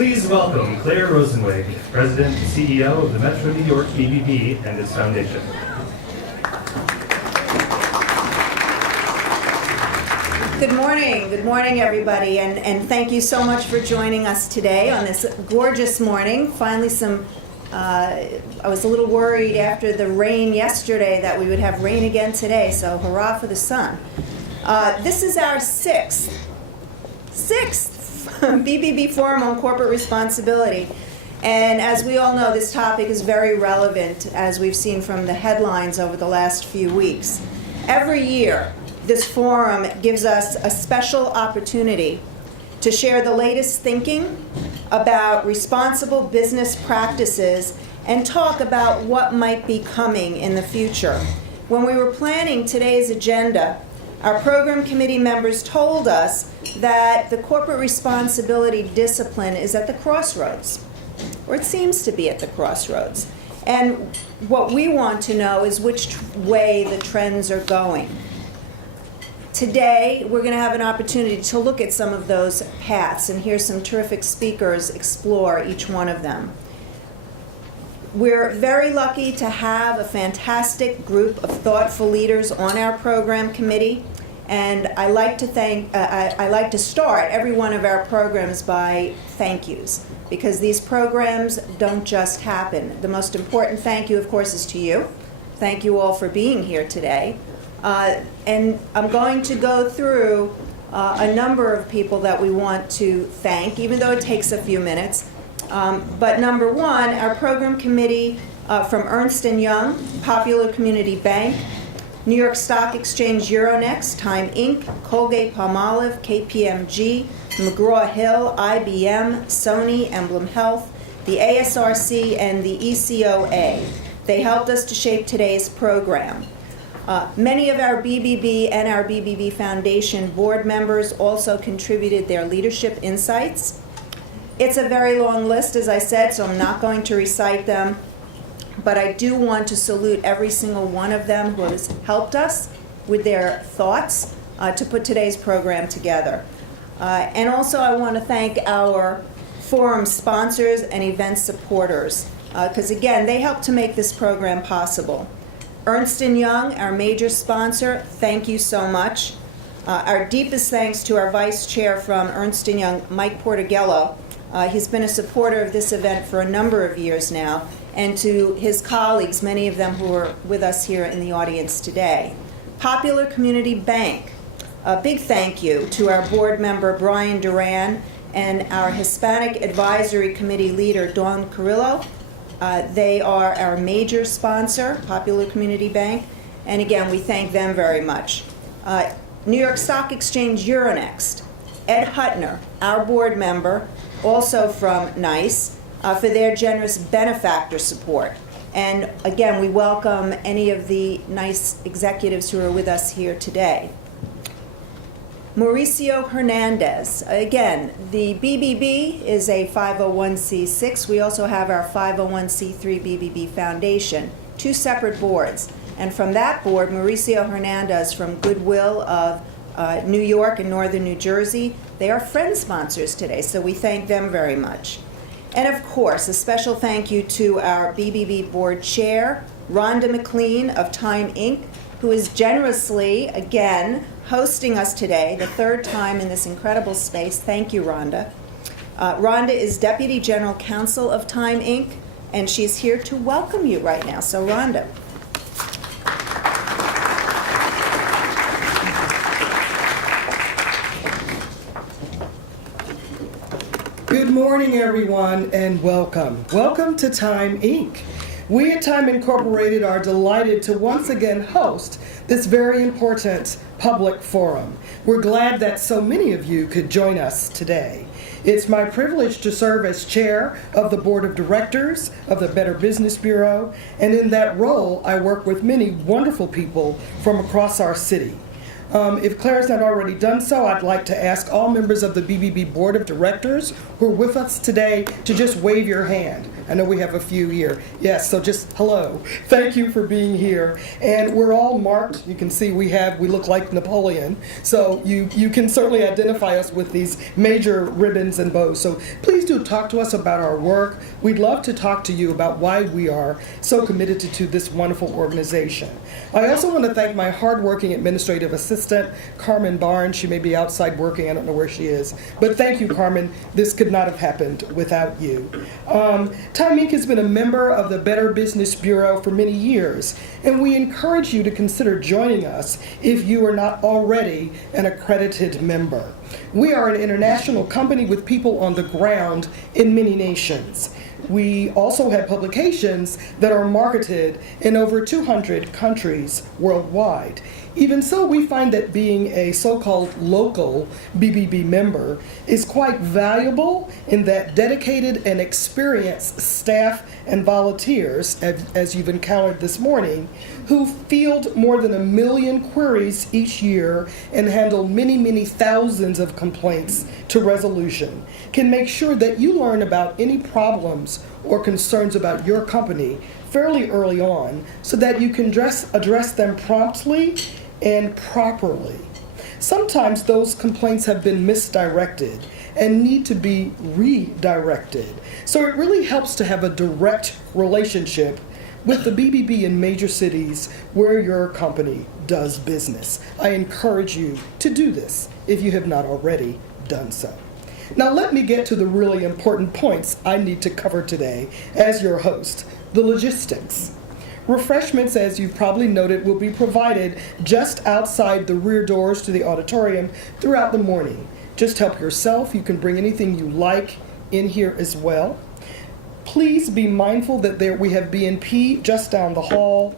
Please welcome Claire Rosenwig, President and CEO of the Metro New York BBB and its foundation. Good morning everybody, and thank you so much for joining us today on this gorgeous morning. Finally I was a little worried after the rain yesterday that we would have rain again today, so hurrah for the sun. This is our sixth BBB Forum on Corporate Responsibility. And as we all know, this topic is very relevant, as we've seen from the headlines over the last few weeks. Every year, this forum gives us a special opportunity to share the latest thinking about responsible business practices and talk about what might be coming in the future. When we were planning today's agenda, our program committee members told us that the corporate responsibility discipline is at the crossroads, or it seems to be at the crossroads. And what we want to know is which way the trends are going. Today, we're going to have an opportunity to look at some of those paths and hear some terrific speakers explore each one of them. We're very lucky to have a fantastic group of thoughtful leaders on our program committee, and I like to start every one of our programs by thank yous, because these programs don't just happen. The most important thank you, of course, is to you. Thank you all for being here today. And I'm going to go through a number of people that we want to thank, even though it takes a few minutes. But number one, our program committee from Ernst & Young, Popular Community Bank, New York Stock Exchange Euronext, Time Inc., Colgate-Palmolive, KPMG, McGraw-Hill, IBM, Sony, Emblem Health, the ASRC, and the ECOA. They helped us to shape today's program. Many of our BBB and our BBB Foundation board members also contributed their leadership insights. It's a very long list, as I said, so I'm not going to recite them, but I do want to salute every single one of them who has helped us with their thoughts to put today's program together. And also I want to thank our forum sponsors and event supporters, because again, they help to make this program possible. Ernst & Young, our major sponsor, thank you so much. Our deepest thanks to our vice chair from Ernst & Young, Mike Portigello. He's been a supporter of this event for a number of years now, and to his colleagues, many of them who are with us here in the audience today. Popular Community Bank, a big thank you to our board member, Brian Duran, and our Hispanic Advisory Committee leader, Dawn Carrillo. They are our major sponsor, Popular Community Bank, and again, we thank them very much. New York Stock Exchange Euronext, Ed Hutner, our board member, also from NICE, for their generous benefactor support. And again, we welcome any of the NICE executives who are with us here today. Mauricio Hernandez. Again, the BBB is a 501c6. We also have our 501c3 BBB Foundation, two separate boards. And from that board, Mauricio Hernandez from Goodwill of New York and Northern New Jersey, they are friend sponsors today, so we thank them very much. And of course, a special thank you to our BBB board chair, Rhonda McLean of Time Inc., who is generously, again, hosting us today, the third time in this incredible space. Thank you, Rhonda. Rhonda is Deputy General Counsel of Time Inc., and she's here to welcome you right now. So, Rhonda. Good morning, everyone, and welcome. Welcome to Time Inc. We at Time Incorporated are delighted to once again host this very important public forum. We're glad that so many of you could join us today. It's my privilege to serve as chair of the board of directors of the Better Business Bureau, and in that role, I work with many wonderful people from across our city. If Claire's not already done so, I'd like to ask all members of the BBB Board of Directors who are with us today to just wave your hand. I know we have a few here. Yes, so just hello. Thank you for being here. And we're all marked. You can see we look like Napoleon. So you can certainly identify us with these major ribbons and bows. So please do talk to us about our work. We'd love to talk to you about why we are so committed to this wonderful organization. I also want to thank my hardworking administrative assistant, Carmen Barnes. She may be outside working. I don't know where she is. But thank you, Carmen. This could not have happened without you. Time Inc. has been a member of the Better Business Bureau for many years, and we encourage you to consider joining us if you are not already an accredited member. We are an international company with people on the ground in many nations. We also have publications that are marketed in over 200 countries worldwide. Even so, we find that being a so-called local BBB member is quite valuable in that dedicated and experienced staff and volunteers, as you've encountered this morning, who field more than 1 million queries each year and handle many, many thousands of complaints to resolution, can make sure that you learn about any problems or concerns about your company fairly early on so that you can address them promptly and properly. Sometimes those complaints have been misdirected and need to be redirected. So it really helps to have a direct relationship with the BBB in major cities where your company does business. I encourage you to do this if you have not already done so. Now let me get to the really important points I need to cover today as your host, the logistics. Refreshments, as you've probably noted, will be provided just outside the rear doors to the auditorium throughout the morning. Just help yourself. You can bring anything you like in here as well. Please be mindful that we have B&P just down the hall.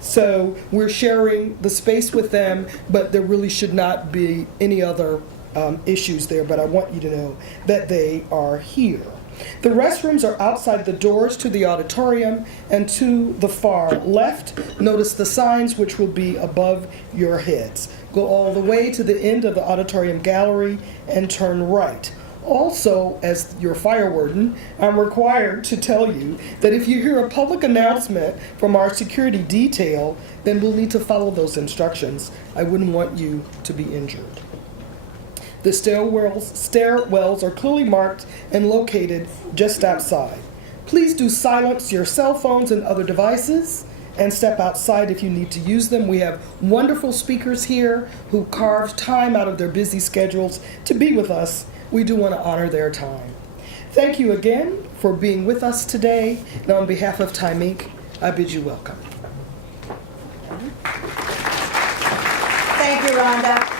So we're sharing the space with them, but there really should not be any other issues there, but I want you to know that they are here. The restrooms are outside the doors to the auditorium and to the far left. Notice the signs which will be above your heads. Go all the way to the end of the auditorium gallery and turn right. Also, as your fire warden, I'm required to tell you that if you hear a public announcement from our security detail, then we'll need to follow those instructions. I wouldn't want you to be injured. The stairwells are clearly marked and located just outside. Please do silence your cell phones and other devices and step outside if you need to use them. We have wonderful speakers here who carve time out of their busy schedules to be with us. We do want to honor their time. Thank you again for being with us today. Now, on behalf of Time Inc., I bid you welcome. Thank you, Rhonda.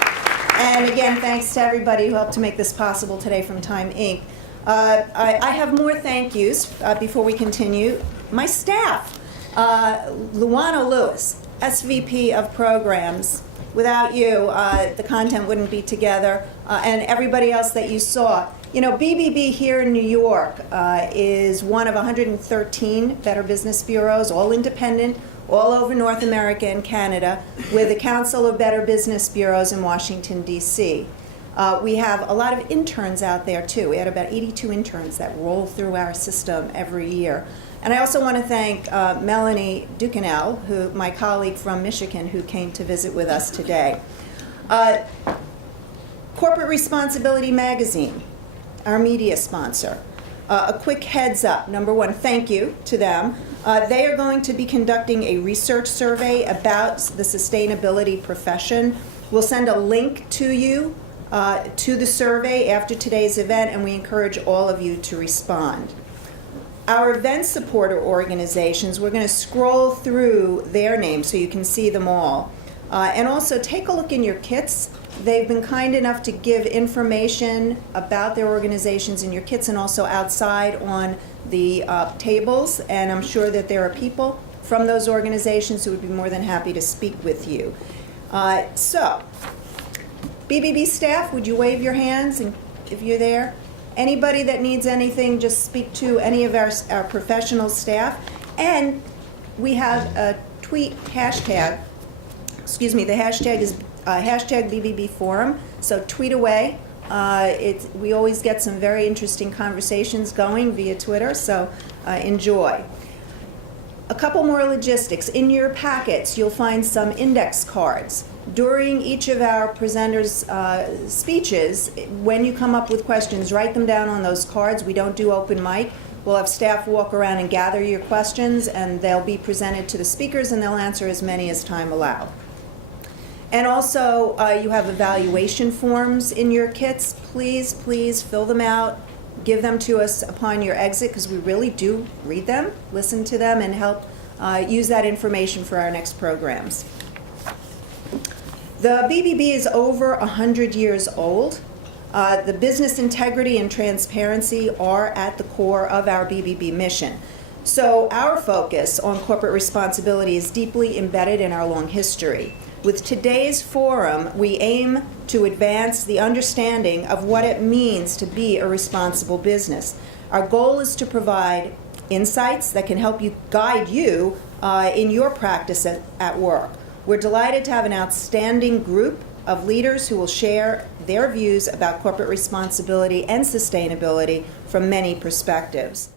And again, thanks to everybody who helped to make this possible today from Time Inc. I have more thank yous before we continue. My staff, Luana Lewis, SVP of Programs. Without you, the content wouldn't be together, and everybody else that you saw. You know, BBB here in New York is one of 113 Better Business Bureaus, all independent, all over North America and Canada, with the Council of Better Business Bureaus in Washington, D.C. We have a lot of interns out there, too. We had about 82 interns that roll through our system every year. And I also want to thank Melanie Ducanel, my colleague from Michigan, who came to visit with us today. Corporate Responsibility Magazine, our media sponsor. A quick heads up. Number one, thank you to them. They are going to be conducting a research survey about the sustainability profession. We'll send a link to you to the survey after today's event, and we encourage all of you to respond. Our event supporter organizations, we're going to scroll through their names so you can see them all. And also take a look in your kits. They've been kind enough to give information about their organizations in your kits and also outside on the tables. And I'm sure that there are people from those organizations who would be more than happy to speak with you. So, BBB staff, would you wave your hands and if you're there? Anybody that needs anything, just speak to any of our professional staff. And we have a tweet hashtag. Excuse me, the hashtag is hashtag BBB Forum. So tweet away We always get some very interesting conversations going via Twitter, so enjoy. A couple more logistics. In your packets, you'll find some index cards. During each of our presenters' speeches, when you come up with questions, write them down on those cards. We don't do open mic. We'll have staff walk around and gather your questions, and they'll be presented to the speakers, and they'll answer as many as time allows. And also, you have evaluation forms in your kits. Please, please fill them out. Give them to us upon your exit, because we really do read them, listen to them, and help use that information for our next programs. The BBB is over 100 years old. The business integrity and transparency are at the core of our BBB mission. So our focus on corporate responsibility is deeply embedded in our long history. With today's forum, we aim to advance the understanding of what it means to be a responsible business. Our goal is to provide insights that can help you guide you in your practice at work. We're delighted to have an outstanding group of leaders who will share their views about corporate responsibility and sustainability from many perspectives.